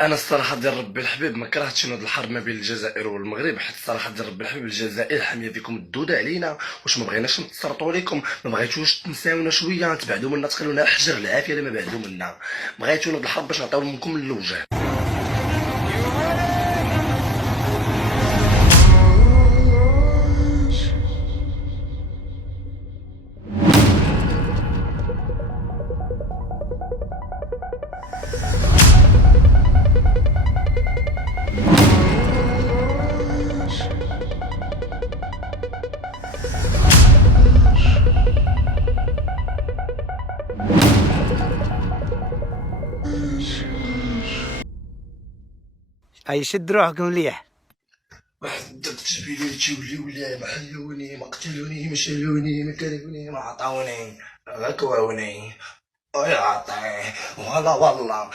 انا الصراحه ديال ربي الحبيب ما كرهتش نوض الحرب ما بين الجزائر والمغرب، حيت الصراحه ديال ربي الحبيب الجزائر حاميه فيكم الدوده علينا، واش ما بغيناش نتسرطوا لكم؟ ما بغيتوش تنساونا شويه، تبعدوا منا، تخلونا حجر العافيه لما بعدوا منا. بغيتو نوض الحرب باش نعطيو منكم الوجه. اي شد روحكم مليح. واحد التجبيلات تيوليو ولا محلوني، ما قتلوني، ما شالوني، ما كرهوني، ما عطاوني، ما كواوني، ويعطي ولا والله.